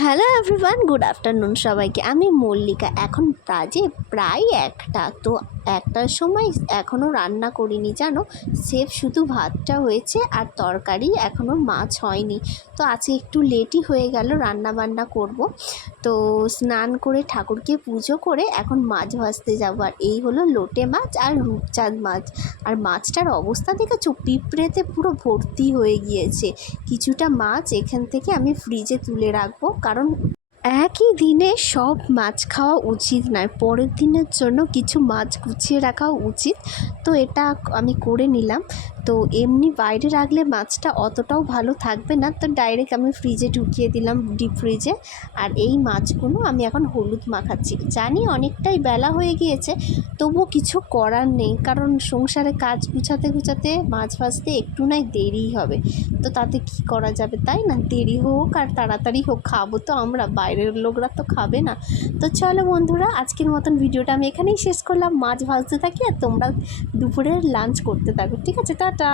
Hello everyone good afternoon সবাইকে। আমি মল্লিকা এখন বাজে প্রায় একটা তো একটার সময় এখনও রান্না করিনি, জানো? সেফ শুধু ভাতটা হয়েছে আর তরকারি এখনও মাছ হয়নি। তো আজকে একটু লেটই হয়ে গেল রান্না বান্না করব। তো স্নান করে ঠাকুরকে পুজো করে এখন মাছ ভাজতে যাব। আর এই হলো লোটে মাছ আর রূপচাঁদ মাছ। আর মাছটার অবস্থা দেখেছ? পিঁপড়েতে পুরো ভর্তি হয়ে গিয়েছে। কিছুটা মাছ এখান থেকে আমি ফ্রিজে তুলে রাখব। কারণ একই দিনে সব মাছ খাওয়া উচিত নয়। পরের দিনের জন্য কিছু মাছ গুছিয়ে রাখা উচিত। তো এটা আমি করে নিলাম। তো এমনি বাইরে রাখলে মাছটা অতটাও ভালো থাকবে না। তো ডাইরেক্ট আমি ফ্রিজে ঢুকিয়ে দিলাম ডিপ ফ্রিজে আর এই মাছগুলো আমি এখন হলুদ মাখাচ্ছি। জানি অনেকটাই বেলা হয়ে গিয়েছে, তবুও কিছু করার নেই। কারণ সংসারে কাজ গুছাতে গুছাতে, মাছ ভাজতে একটু নাই দেরিই হবে। তো তাতে কি করা যাবে তাই না? দেরি হোক আর তাড়াতাড়ি হোক, খাব তো আমরা। বাইরের লোকরা তো খাবে না। তো চলো বন্ধুরা, আজকের মতন ভিডিওটা আমি এখানেই শেষ করলাম। মাছ ভাজতে থাকি আর তোমরা দুপুরের লাঞ্চ করতে থাকো। ঠিক আছে টাটা